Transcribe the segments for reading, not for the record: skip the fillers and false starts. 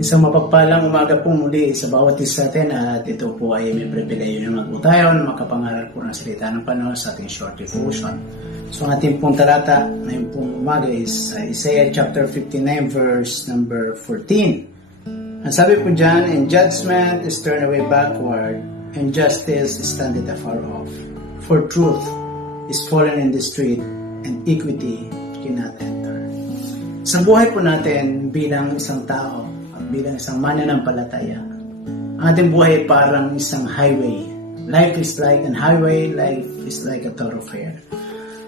Isang mapagpalang umaga po muli sa bawat isa natin at ito po ay may pribileyo na mag-utayon, makapangaral po ng salita ng Panginoon sa ating short devotion. So ang ating pong talata ngayon pong umaga is Isaiah chapter 59 verse number 14. Ang sabi po dyan, "And judgment is turned away backward, and justice is standeth afar off. For truth is fallen in the street, and equity cannot enter." Sa buhay po natin bilang isang tao, bilang isang mananampalataya, ang ating buhay parang isang highway. Life is like an highway, life is like a thoroughfare.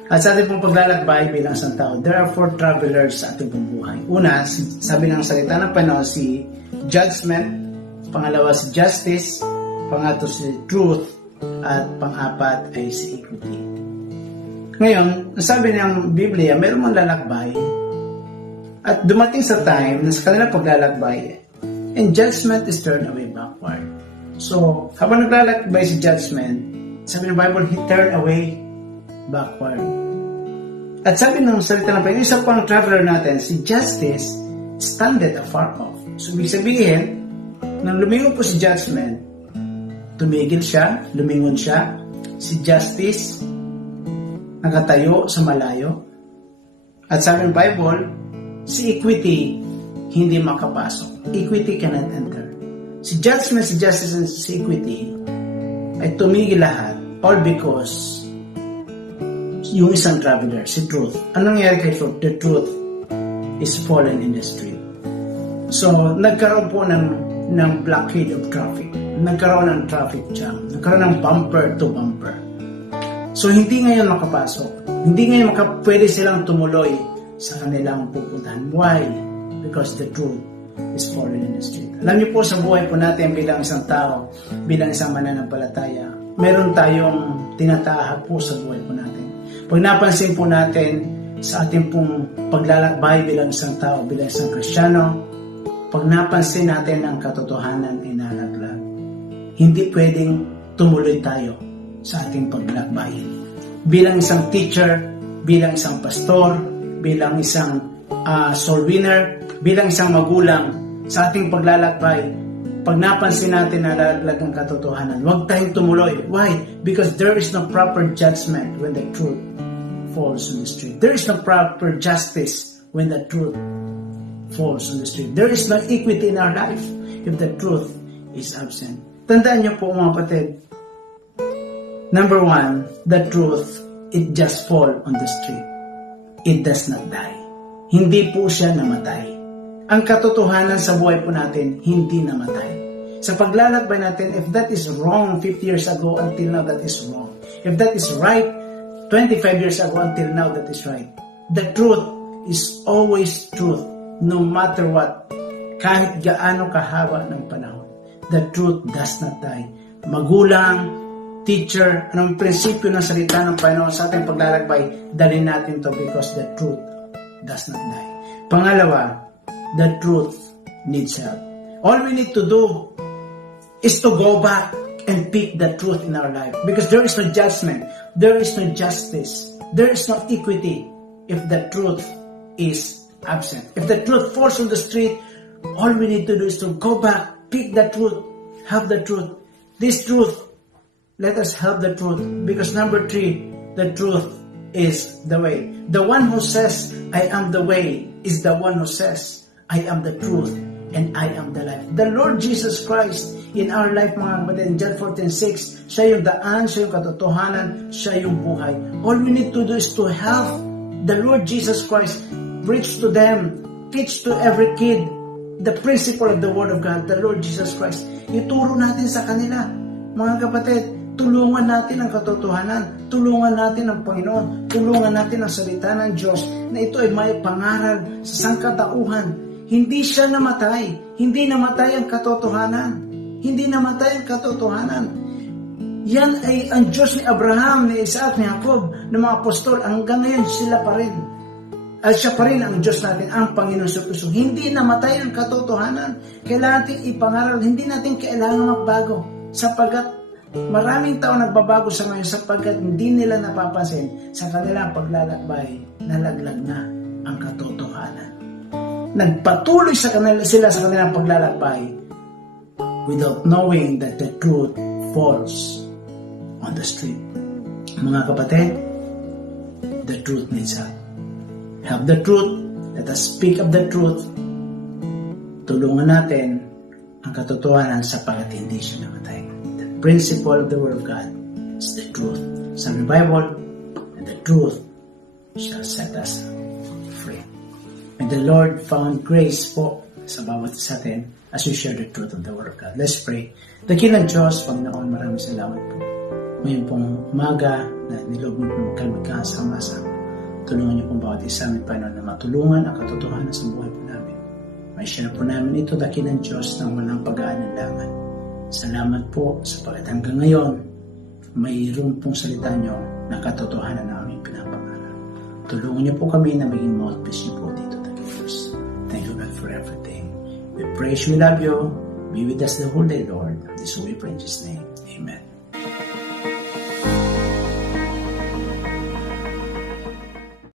At sa ating pong paglalakbay bilang isang tao, there are 4 travelers sa ating pong buhay. Una, sabi ng salita ng Panginoon, si judgment, pangalawa si justice, pangatlo si truth, at pang-apat ay si equity. Ngayon, sabi ng Biblia, mayroong mga lalakbay at dumating sa time na sa kanilang paglalakbay, and judgment is turned away backward. So, habang naglalakbay si judgment, sabi ng Bible, he turned away backward. At sabi ng salita ng Panginoon, isa pang traveler natin, si justice, standeth afar off. So, ibig sabihin, nang lumingon po si judgment, tumigil siya, lumingon siya, si justice, nakatayo sa malayo. At sabi ng Bible, si equity, hindi makapasok. Equity cannot enter. Si judgment, si justice, and si equity ay tumigil lahat, all because yung isang traveler, si truth. Anong nangyari kay truth? The truth is fallen in the street. So, nagkaroon po ng blockade of traffic. Nagkaroon ng traffic jam. Nagkaroon ng bumper to bumper. So, hindi ngayon makapasok. Hindi ngayon pwede silang tumuloy sa kanilang pupuntahan. Why? Because the truth is fallen in the street. Alam niyo po, sa buhay po natin bilang isang tao, bilang isang mananampalataya, meron tayong tinatahak po sa buhay po natin. Pag napansin po natin sa ating pong paglalakbay bilang isang tao, bilang isang Kristiyano, pag napansin natin ang katotohanan ay nalaglag, hindi pwedeng tumuloy tayo sa ating paglalakbay. Bilang isang teacher, bilang isang pastor, bilang isang soul winner, bilang isang magulang, sa ating paglalakbay, pag napansin natin na nalaglag ang katotohanan, huwag tayong tumuloy. Why? Because there is no proper judgment when the truth falls on the street. There is no proper justice when the truth falls on the street. There is no equity in our life if the truth is absent. Tandaan niyo po mga kapatid, number 1, the truth, it just fall on the street. It does not die. Hindi po siya namatay. Ang katotohanan sa buhay po natin, hindi namatay. Sa paglalakbay natin, if that is wrong 50 years ago until now, that is wrong. If that is right 25 years ago until now, that is right. The truth is always truth, no matter what. Kahit gaano kahaba ng panahon, the truth does not die. Magulang, teacher, anong prinsipyo ng salita ng Panginoon sa ating paglalakbay, dalhin natin to because the truth does not die. Pangalawa, the truth needs help. All we need to do is to go back and pick the truth in our life because there is no judgment, there is no justice, there is no equity if the truth is absent. If the truth falls on the street, all we need to do is to go back, pick the truth, have the truth. This truth, let us have the truth because number 3, the truth is the way. The one who says, I am the way, is the one who says, I am the truth and I am the life. The Lord Jesus Christ in our life, mga kapatid, in John 14:6, siya yung daan, siya yung katotohanan, siya yung buhay. All we need to do is to have the Lord Jesus Christ, preach to them, teach to every kid the principle of the Word of God, the Lord Jesus Christ. Ituro natin sa kanila, mga kapatid. Tulungan natin ang katotohanan, tulungan natin ang Panginoon, tulungan natin ang salita ng Diyos na ito ay may pangaral sa sangkatauhan. Hindi siya namatay, hindi namatay ang katotohanan, hindi namatay ang katotohanan. Yan ay ang Diyos ni Abraham, ni Isaac, ni Jacob, ng mga apostol, hanggang ngayon sila pa rin. At siya pa rin ang Diyos natin, ang Panginoon sa puso. Hindi namatay ang katotohanan. Kailangan natin ipangaral, hindi natin kailangan magbago sapagkat maraming tao nagbabago sa ngayon sapagkat hindi nila napapansin sa kanilang paglalakbay na laglag na ang katotohanan. nagpatuloy sila sa kanilang paglalakbay without knowing that the truth falls on the street. Mga kapatid, the truth needs help. Have the truth. Let us speak of the truth. Tulungan natin ang katotohanan sapagat hindi siya namatay. The principle of the Word of God is the truth. Sa Bible, and the truth shall set us free. And the Lord found grace po sa bawat isa atin as we share the truth of the Word of God. Let's pray. Dakilang Diyos, Panginoon, maraming salamat po. Ngayon pong umaga na niloob mo po kami magkasama-sama. Tulungan niyo pong bawat isa amin, Panginoon, na matulungan ang katotohanan sa buhay po namin. May share po namin ito, dakilang Diyos, ng walang pag-aalinlangan. Salamat po sapagat hanggang ngayon, mayroon pong salita niyo na katotohanan namin pinapangaral. Tulungan niyo po kami na maging mouthpiece niyo po dito, dakilang Diyos. Thank you, God, for everything. We praise you, we love you. Be with us the whole day, Lord. This we pray in Jesus' name. Amen.